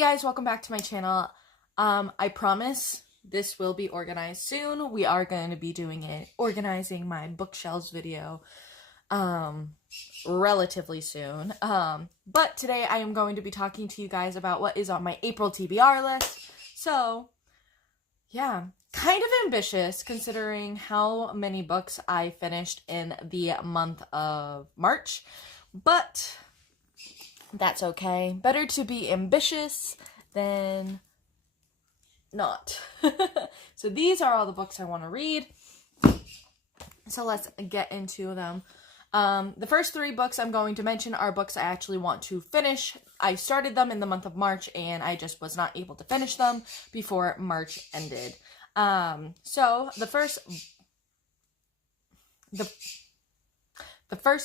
Hey guys, welcome back to my channel. I promise this will be organized soon. We are going to be doing it, organizing my bookshelves video, relatively soon. But today I am going to be talking to you guys about what is on my April TBR list. So, yeah, kind of ambitious considering how many books I finished in the month of March, but that's okay. Better to be ambitious than not. So these are all the books I want to read. So let's get into them. The first three books I'm going to mention are books I actually want to finish. I started them in the month of March and I just was not able to finish them before March ended. So the first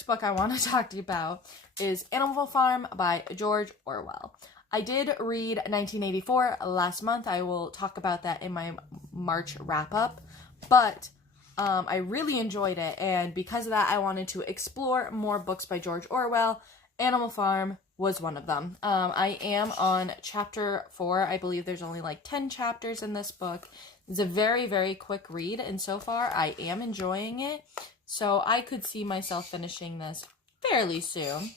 book I want to talk to you about is Animal Farm by George Orwell. I did read 1984 last month. I will talk about that in my March wrap-up, but I really enjoyed it, and because of that, I wanted to explore more books by George Orwell. Animal Farm was one of them. I am on chapter 4. I believe there's only like 10 chapters in this book. It's a very, very quick read, and so far I am enjoying it. So I could see myself finishing this fairly soon.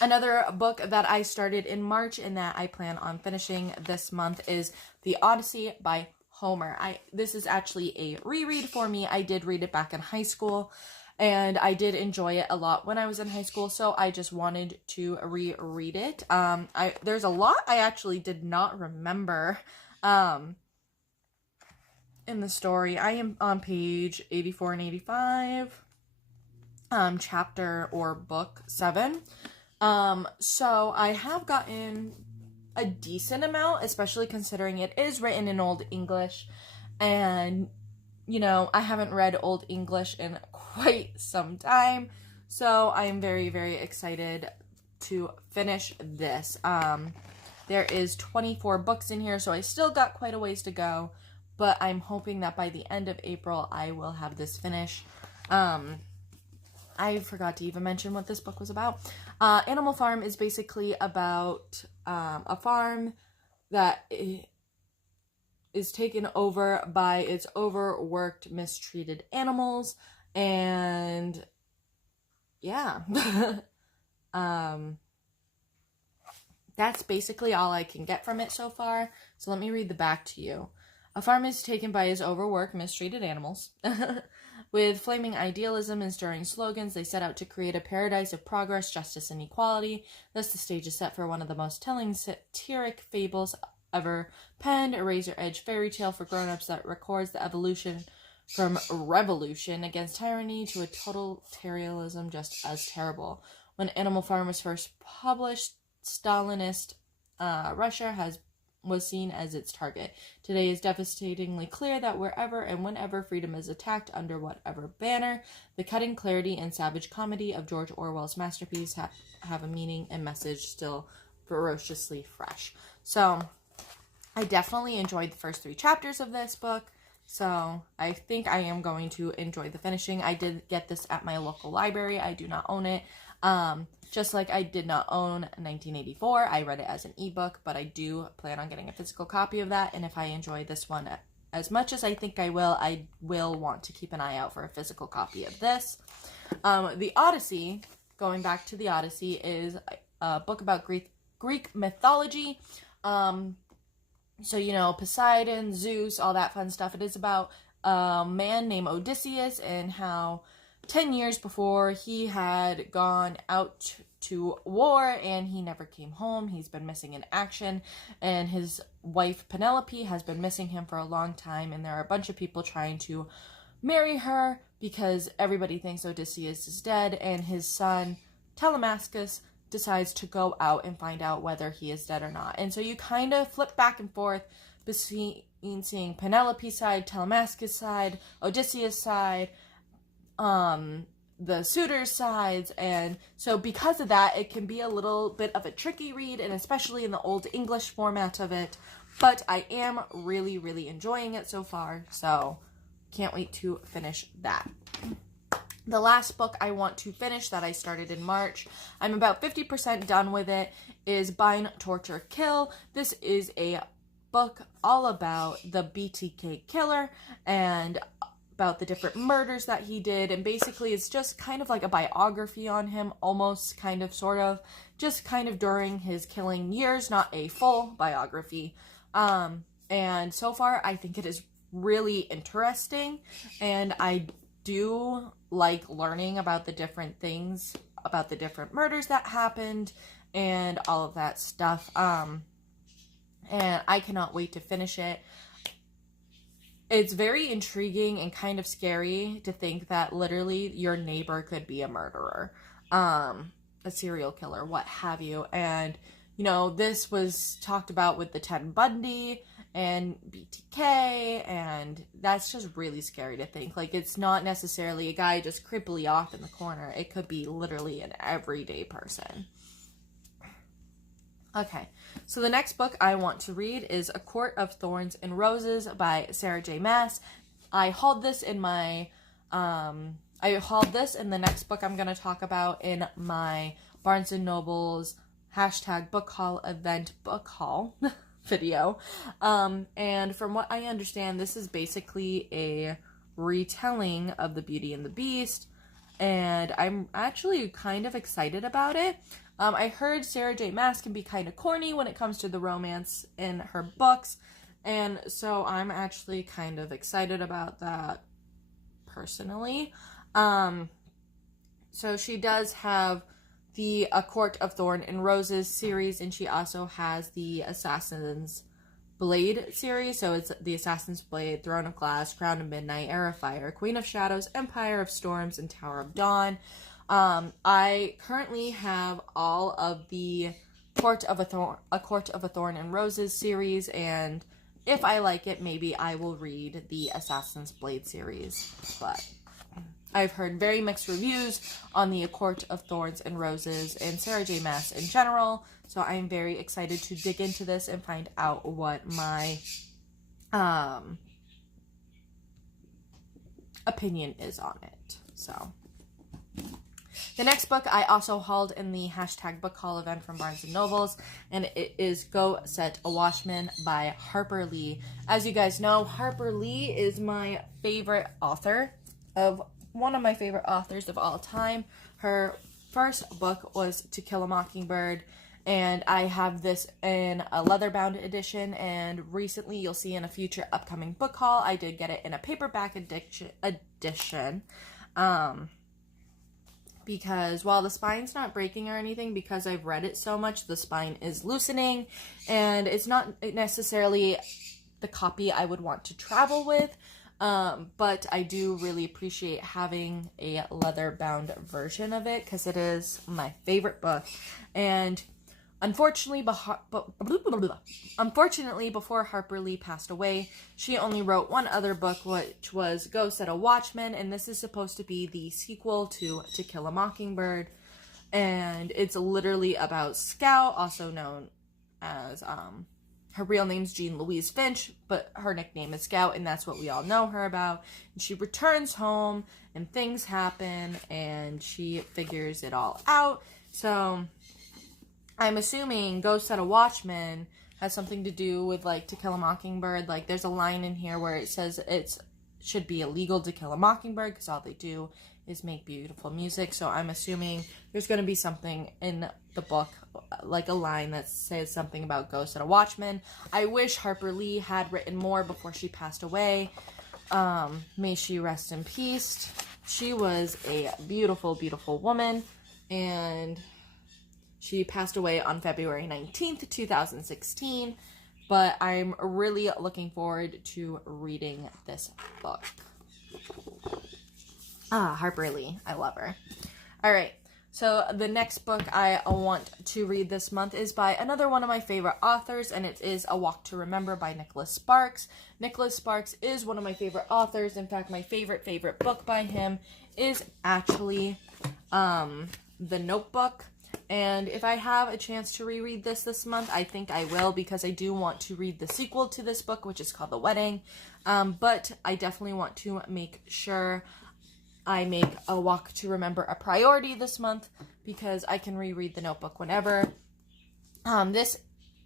Another book that I started in March and that I plan on finishing this month is The Odyssey by Homer. This is actually a reread for me. I did read it back in high school and I did enjoy it a lot when I was in high school, so I just wanted to reread it. There's a lot I actually did not remember in the story. I am on page 84 and 85, chapter or book 7. So I have gotten a decent amount, especially considering it is written in Old English, and, you know, I haven't read Old English in quite some time, so I am very, very excited to finish this. There is 24 books in here, so I still got quite a ways to go, but I'm hoping that by the end of April, I will have this finished. I forgot to even mention what this book was about. Animal Farm is basically about a farm that is taken over by its overworked, mistreated animals, and yeah. That's basically all I can get from it so far, so let me read the back to you. A farm is taken by its overworked, mistreated animals. With flaming idealism and stirring slogans, they set out to create a paradise of progress, justice, and equality. Thus, the stage is set for one of the most telling satiric fables ever penned, a razor-edged fairy tale for grown-ups that records the evolution from revolution against tyranny to a totalitarianism just as terrible. When Animal Farm was first published, Stalinist Russia was seen as its target. Today is devastatingly clear that wherever and whenever freedom is attacked under whatever banner, the cutting clarity and savage comedy of George Orwell's masterpiece have a meaning and message still ferociously fresh. So, I definitely enjoyed the first 3 chapters of this book, so I think I am going to enjoy the finishing. I did get this at my local library. I do not own it. Just like I did not own 1984, I read it as an ebook, but I do plan on getting a physical copy of that, and if I enjoy this one as much as I think I will want to keep an eye out for a physical copy of this. The Odyssey, going back to the Odyssey, is a book about Greek mythology. So, you know, Poseidon, Zeus, all that fun stuff. It is about a man named Odysseus and how 10 years before he had gone out to war and he never came home. He's been missing in action, and his wife Penelope has been missing him for a long time, and there are a bunch of people trying to marry her because everybody thinks Odysseus is dead, and his son Telemachus decides to go out and find out whether he is dead or not. And so you kind of flip back and forth between seeing Penelope's side, Telemachus' side, Odysseus' side, the suitors' sides, and so because of that, it can be a little bit of a tricky read, and especially in the Old English format of it, but I am really, really enjoying it so far, so can't wait to finish that. The last book I want to finish that I started in March, I'm about 50% done with it, is Bind, Torture, Kill. This is a book all about the BTK killer and about the different murders that he did, and basically it's just kind of like a biography on him, almost, kind of, sort of, just kind of during his killing years, not a full biography. And so far I think it is really interesting, and I do like learning about the different things, about the different murders that happened and all of that stuff. And I cannot wait to finish it. It's very intriguing and kind of scary to think that literally your neighbor could be a murderer, a serial killer, what have you. And, you know, this was talked about with the Ted Bundy and BTK, and that's just really scary to think. Like, it's not necessarily a guy just creepily off in the corner. It could be literally an everyday person. Okay, so the next book I want to read is A Court of Thorns and Roses by Sarah J. Maas. I hauled this in my, and the next book I'm going to talk about in my Barnes & Noble's #book haul event book haul video. And from what I understand, this is basically a retelling of The Beauty and the Beast, and I'm actually kind of excited about it. I heard Sarah J. Maas can be kind of corny when it comes to the romance in her books, and so I'm actually kind of excited about that personally. So she does have the A Court of Thorn and Roses series, and she also has the Assassin's Blade series. So it's the Assassin's Blade, Throne of Glass, Crown of Midnight, Heir of Fire, Queen of Shadows, Empire of Storms, and Tower of Dawn. I currently have all of the A Court of a Thorn and Roses series, and if I like it, maybe I will read the Assassin's Blade series. But I've heard very mixed reviews on the A Court of Thorns and Roses and Sarah J. Maas in general, so I am very excited to dig into this and find out what my opinion is on it. So the next book I also hauled in the #book haul event from Barnes & Noble's, and it is Go Set a Watchman by Harper Lee. As you guys know, Harper Lee is my favorite author one of my favorite authors of all time. Her first book was To Kill a Mockingbird, and I have this in a leather-bound edition, and recently you'll see in a future upcoming book haul, I did get it in a paperback edition. Because while the spine's not breaking or anything, because I've read it so much, the spine is loosening, and it's not necessarily the copy I would want to travel with, but I do really appreciate having a leather-bound version of it, because it is my favorite book. And unfortunately, before Harper Lee passed away, she only wrote one other book, which was Go Set a Watchman, and this is supposed to be the sequel to Kill a Mockingbird, and it's literally about Scout, also known as, her real name's Jean Louise Finch, but her nickname is Scout, and that's what we all know her about. And she returns home, and things happen, and she figures it all out. So I'm assuming Go Set a Watchman has something to do with, like, To Kill a Mockingbird. Like, there's a line in here where it says it should be illegal to kill a mockingbird because all they do is make beautiful music. So I'm assuming there's going to be something in the book, like a line that says something about Go Set a Watchman. I wish Harper Lee had written more before she passed away. May she rest in peace. She was a beautiful, beautiful woman, and she passed away on February 19th, 2016, but I'm really looking forward to reading this book. Harper Lee. I love her. Alright, so the next book I want to read this month is by another one of my favorite authors, and it is A Walk to Remember by Nicholas Sparks. Nicholas Sparks is one of my favorite authors. In fact, my favorite book by him is actually The Notebook. And if I have a chance to reread this month, I think I will, because I do want to read the sequel to this book, which is called The Wedding. But I definitely want to make sure I make a walk to remember a priority this month because I can reread the Notebook whenever. This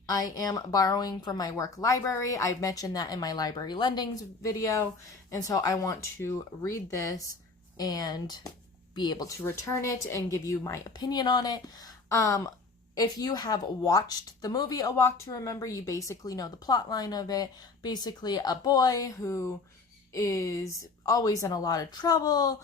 I am borrowing from my work library. I mentioned that in my library lendings video, and so I want to read this and be able to return it and give you my opinion on it. If you have watched the movie A Walk to Remember, you basically know the plot line of it. Basically, a boy who is always in a lot of trouble,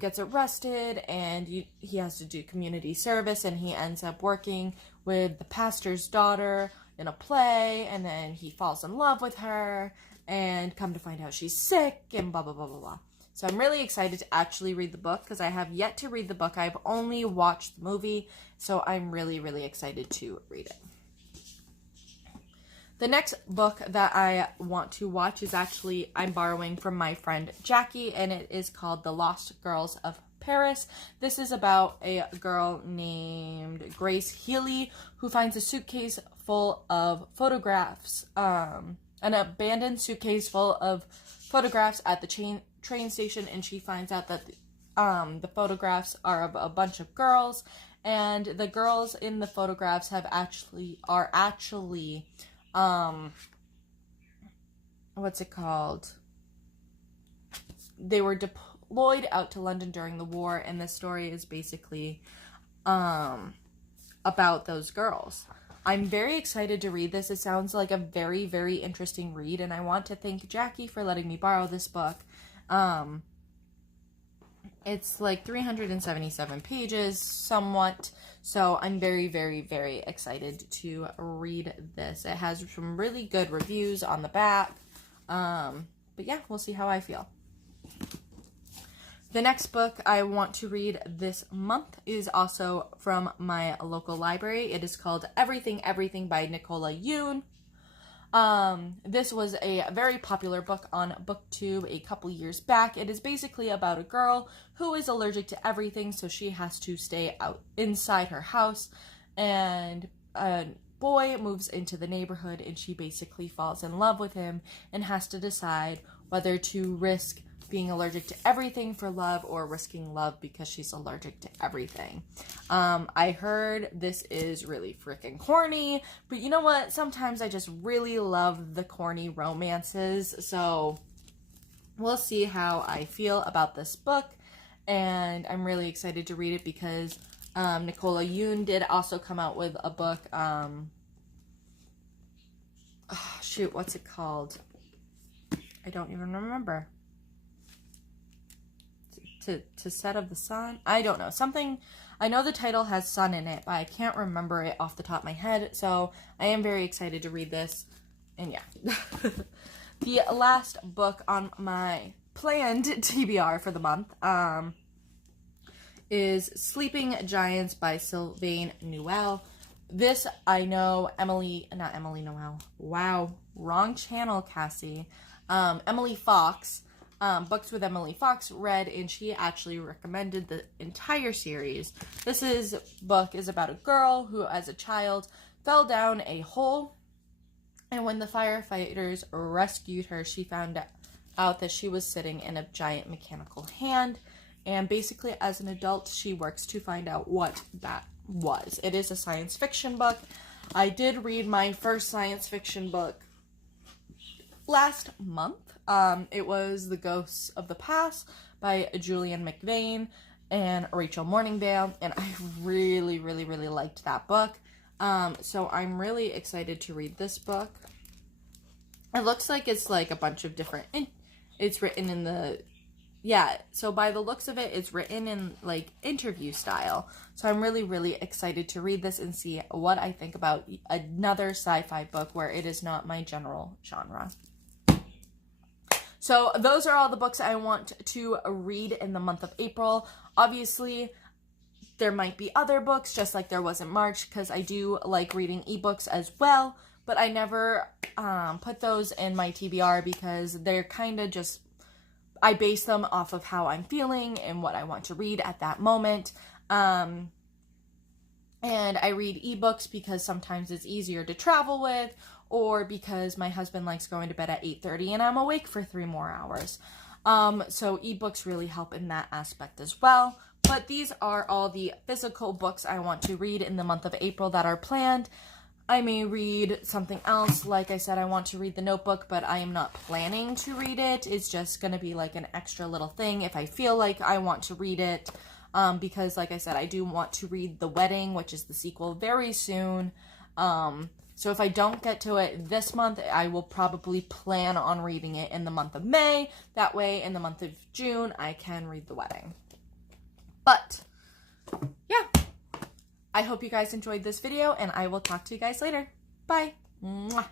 gets arrested, and he has to do community service, and he ends up working with the pastor's daughter in a play, and then he falls in love with her, and come to find out she's sick, and blah, blah, blah, blah, blah. So I'm really excited to actually read the book, because I have yet to read the book. I've only watched the movie, so I'm really, really excited to read it. The next book that I want to watch is actually, I'm borrowing from my friend Jackie, and it is called The Lost Girls of Paris. This is about a girl named Grace Healy who finds a suitcase full of photographs, an abandoned suitcase full of photographs at the train station, and she finds out that the photographs are of a bunch of girls, and the girls in the photographs are actually what's it called? They were deployed out to London during the war, and this story is basically about those girls. I'm very excited to read this. It sounds like a very, very interesting read, and I want to thank Jackie for letting me borrow this book. It's like 377 pages, somewhat, so I'm very, very, very excited to read this. It has some really good reviews on the back, but yeah, we'll see how I feel. The next book I want to read this month is also from my local library. It is called Everything, Everything by Nicola Yoon. This was a very popular book on BookTube a couple years back. It is basically about a girl who is allergic to everything, so she has to stay out inside her house, and a boy moves into the neighborhood, and she basically falls in love with him and has to decide whether to risk being allergic to everything for love or risking love because she's allergic to everything. I heard this is really freaking corny, but you know what? Sometimes I just really love the corny romances, so we'll see how I feel about this book, and I'm really excited to read it because Nicola Yoon did also come out with a book, what's it called? I don't even remember. To Set of the Sun? I don't know. Something, I know the title has sun in it, but I can't remember it off the top of my head, so I am very excited to read this, and yeah. The last book on my planned TBR for the month is Sleeping Giants by Sylvain Neuval. This, I know not Emily Noel. Wow, wrong channel, Cassey. Emily Fox, Books with Emily Fox read, and she actually recommended the entire series. This book is about a girl who, as a child, fell down a hole, and when the firefighters rescued her, she found out that she was sitting in a giant mechanical hand, and basically, as an adult, she works to find out what that was. It is a science fiction book. I did read my first science fiction book last month. It was The Ghosts of the Past by Julian McVeigh and Rachel Morningdale, and I really, really, really liked that book. So I'm really excited to read this book. It looks like it's like a bunch of different, it's written in so by the looks of it, it's written in like interview style. So I'm really, really excited to read this and see what I think about another sci-fi book where it is not my general genre. So those are all the books I want to read in the month of April. Obviously, there might be other books, just like there was in March, because I do like reading ebooks as well, but I never put those in my TBR because they're kind of just, I base them off of how I'm feeling and what I want to read at that moment. And I read ebooks because sometimes it's easier to travel with, or because my husband likes going to bed at 8:30 and I'm awake for 3 more hours. So ebooks really help in that aspect as well. But these are all the physical books I want to read in the month of April that are planned. I may read something else. Like I said, I want to read The Notebook, but I am not planning to read it. It's just going to be like an extra little thing if I feel like I want to read it. Because like I said, I do want to read The Wedding, which is the sequel, very soon. So if I don't get to it this month, I will probably plan on reading it in the month of May. That way, in the month of June, I can read The Wedding. But, yeah. I hope you guys enjoyed this video, and I will talk to you guys later. Bye. Mwah.